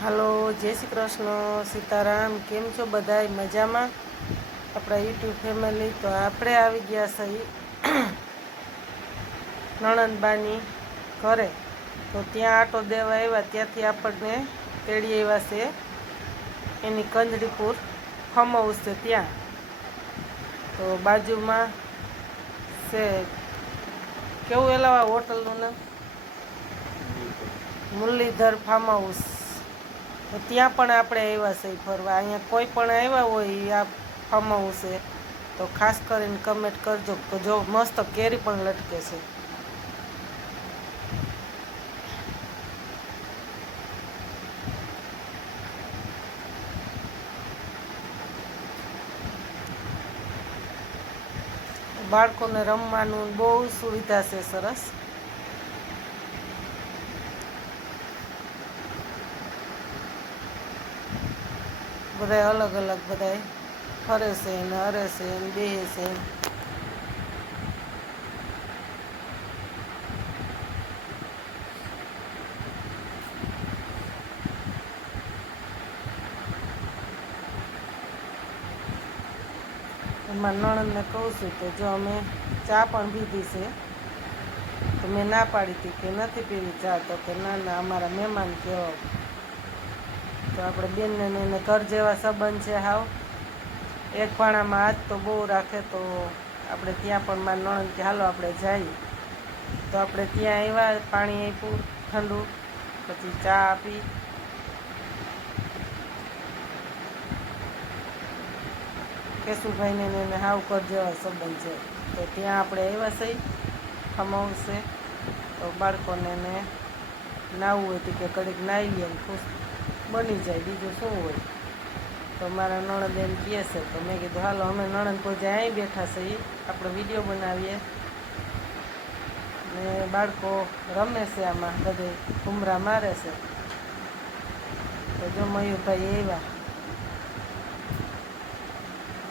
હાલો જય શ્રી કૃષ્ણ સીતારામ કેમ છો બધાય? મજામાં? આપણા યુટ્યુબ ફેમિલી તો આપણે આવી ગયા સહી નણંદબાની ઘરે. તો ત્યાં આટો દેવા આવ્યા ત્યાંથી આપણને તેડી આવ્યા છે. એની કંજડીપુર હાઉસ છે ત્યાં. તો બાજુમાં છે કેવું એલાવા હોટલનું નામ? મુરલીધર. ફાર્મ હાઉસ તો ત્યાં પણ આપણે આવ્યા છે ફરવા. અહીંયા કોઈ પણ આવ્યા હોય આ ફાર્મ છે. તો ખાસ કરીને કમેન્ટ કરજો. કે જો મસ્ત કેરી પણ લટકે છે. બાળકોને રમવાનું બહુ સુવિધા છે સરસ. બધાય અલગ અલગ બધાય ફરે છે ને હરે છે ને બેહે છે એમાં નણંદને કહું છું કે જો અમે ચા પણ પીધી છે, તો મેં ના પાડી હતી કે નથી પીવી ચા, તો કે ના ના, અમારા મહેમાન કેવો તો આપણે બેનને એને ઘર જેવા સંબંધ છે હાવ. એક પાણામાં હાથ તો બહુ રાખે તો આપણે ત્યાં પણ માર નણંદ કે હાલો આપણે જઈએ. તો આપણે ત્યાં આવ્યા પાણી આપ્યું ઠંડુ, પછી ચા આપી. કેશુભાઈને એને હાવ કર જેવા સંબંધ છે. તો ત્યાં આપણે આવ્યા સહી ખમાવશે તો બાળકોને એને નાવું હોય કે કડીક નાહી લે ખુશ. બની જાય, બીજું શું હોય? તો મારા નણંદ કહે છે, તો મેં કીધું, હાલો, અમે નણંદ કોઈ અહીં બેઠા છે એ આપણે વીડિયો બનાવીએ. ને બાળકો રમે છે આમાં, બધે ઘુમરા મારે છે. તો જો મયુરભાઈ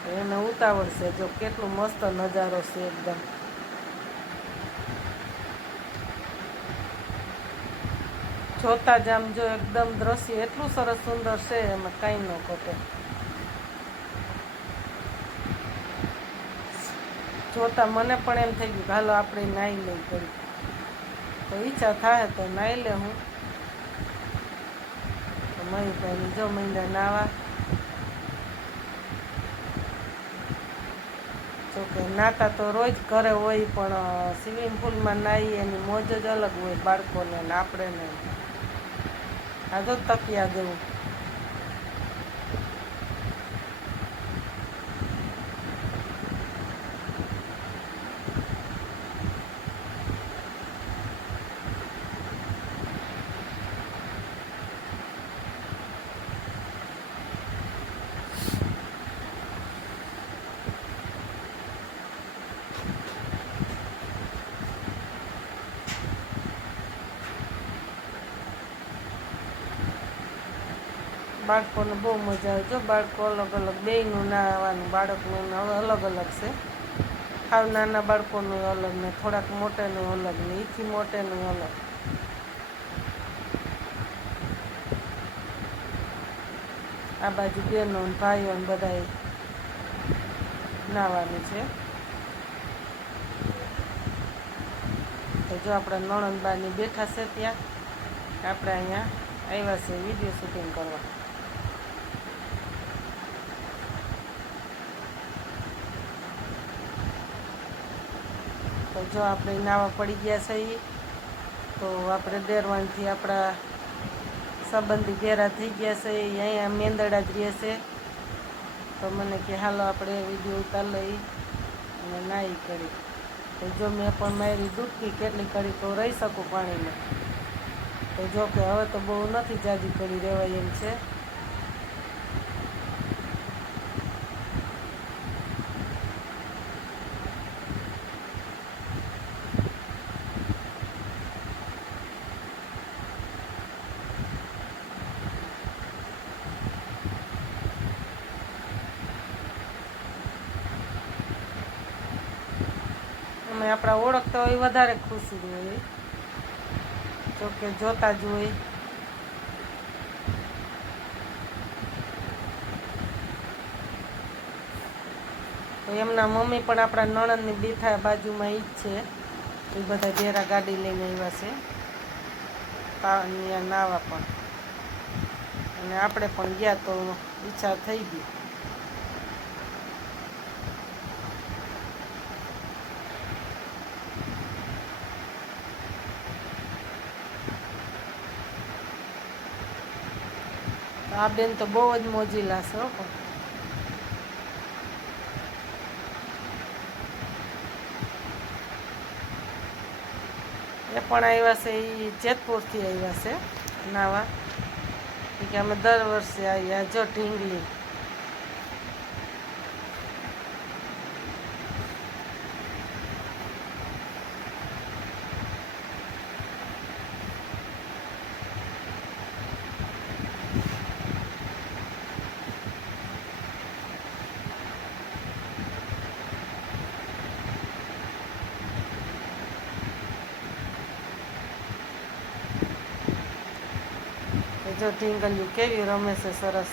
તો એને ઉતાવળ છે, જો કેટલું મસ્ત નજારો છે એકદમ. જોતા જ આમ જો એકદમ દ્રશ્ય એટલું સરસ સુંદર છે, એમાં કાંઈ ન ઘટે જોતા મને પણ એમ થઈ ગયું કે હાલો આપણે નાહી લઈ કરી તો ઈચ્છા થાય તો નાહી લે હું. તો મયુરભાઈની જો મહિના નાવા. જોકે નાતા તો રોજ ઘરે હોય પણ સ્વિમિંગ પુલમાં નાહી એની મોજ જ અલગ હોય બાળકોને આપણે ને આ તો તકિયા બાળકોને બહુ મજા આવે. જો બાળકો અલગ અલગ બેયનું નાવાનું, બાળકનું અલગ અલગ છે. આવ નાના બાળકોનું અલગ ને થોડાક મોટેનું અલગ ને એથી મોટેનું અલગ. આ બાજુ બહેનો ને ભાઈઓ ને બધાએ નાવાનું છે. તો જો આપણા નણંદબાની બેઠા છે ત્યાં, આપણે અહીંયા આવ્યા છે વીડિયો શૂટિંગ કરવા. તો જો આપણે નાવા પડી ગયા છે ઈ, તો આપણે દેરવાણથી આપણા સંબંધી ભેરા થઈ ગયા છે અહીંયા મેંદડા જ રહે છે. તો મને કે હાલો આપણે વીડિયો ઉતાર લઈ અને નાહી કરી. તો જો મેં પણ મારી દુઃખી કેટલી કરી તો રહી શકું પાણીમાં. તો જો કે હવે તો બહુ નથી જાજી કરી રહેવાય એમ છે. ઓળખતા હોય વધારે ખુશી હોય. જોકે જોતા જ હોય. એમના મમ્મી પણ આપણા નણંદની બીથા બાજુમાં ઈ જ છે. એ બધા ઘેરા ગાડી લઈને આવ્યા છે. પાણી નાવા પણ. અને આપણે પણ ગયા તો ઈચ્છા થઈ ગઈ આ બેન તો બહુ જ મોજીલા લાશે હો એ પણ આવ્યા છે એ જેતપુરથી આવ્યા છે, નાવા. કે અમે દર વર્ષે આવ્યા જો ઢીંગલી. જો ઢીંગલિયું કેવી રમે સરસ.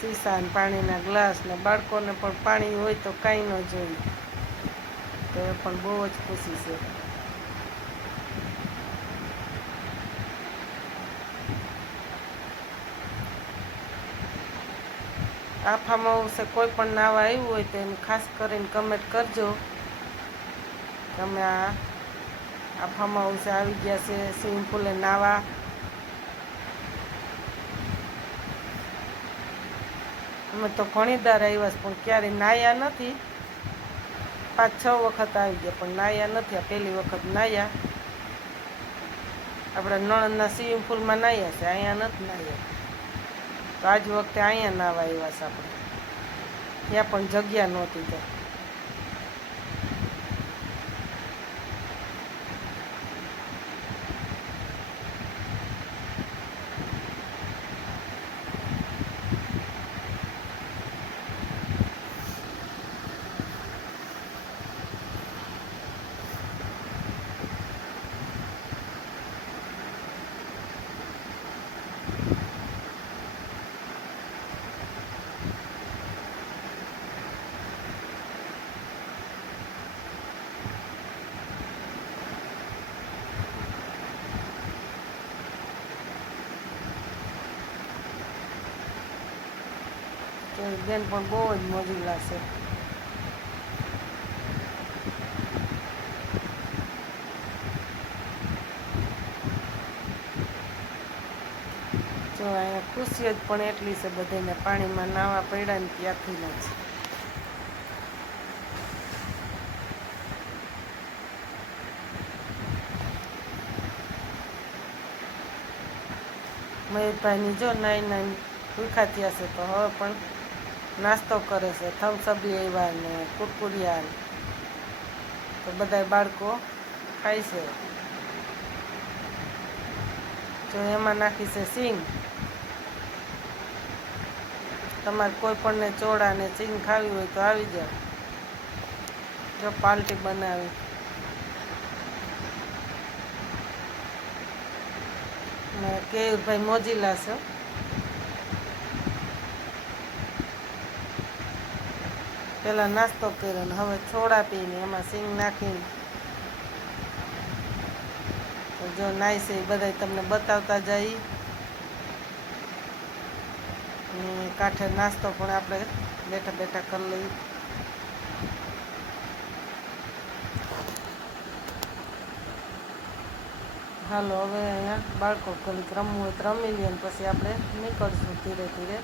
સીસા ને પાણીના ગ્લાસ ને બાળકોને પણ પાણી હોય તો કાંઈ ન જોઈએ. તો એ પણ બહુ જ ખુશી છે. આ આવશે, કોઈ પણ નાવા આવ્યું હોય તો એને ખાસ કરીને કમેન્ટ કરજો. તમે આ આ આવશે, આવી ગયા છે, સ્વિમિંગ પુલે નાવા. અમે તો ઘણી દાર આવ્યા છે, પણ ક્યારેય નાયા નથી. પાંચ, છ વખત આવી ગયા, પણ નાયા નથી. આ પહેલી વખત નાયા. આપણે નણંદના સ્વિમિંગ પુલમાં નાયા છે, અહીંયા નથી નાયા. તો આજ વખતે અહીંયા નાવા આવ્યા છે આપણે. ત્યાં પણ જગ્યા નહોતી તો તો એ બેન પણ બહુ જ મોજીલા લાગશે જો અહીંયા ખુશી જ પણ એટલી છે બધાને પાણીમાં નાવા પડ્યા ને ત્યાંથી જ. મયુરભાઈની જો નાઈ નાઈ ભૂખા હશે તો હવે પણ નાસ્તો કરે છે થમ્સઅપ લેવા ને કુરકુરિયા તો બધા બાળકો ખાય છે. જો એમાં નાખી છે સિંગ. તમારે કોઈ પણને ચોળા ને સિંગ ખાવી હોય તો આવી જાવ જો પાલટી બનાવી. કેયુરભાઈ મોજીલા છે. પેલા નાસ્તો કર્યો ને હવે છોડા પીને એમાં સિંગ નાખીને તો જો નાઈ છે એ બધા તમને બતાવતા જઈ ને કાંઠે નાસ્તો પણ આપણે બેઠા બેઠા કરી લઈએ. હાલો, હવે અહીંયા બાળકો ઘડીક રમવું હોય તો રમી લઈએ ને પછી આપણે નીકળશું ધીરે ધીરે.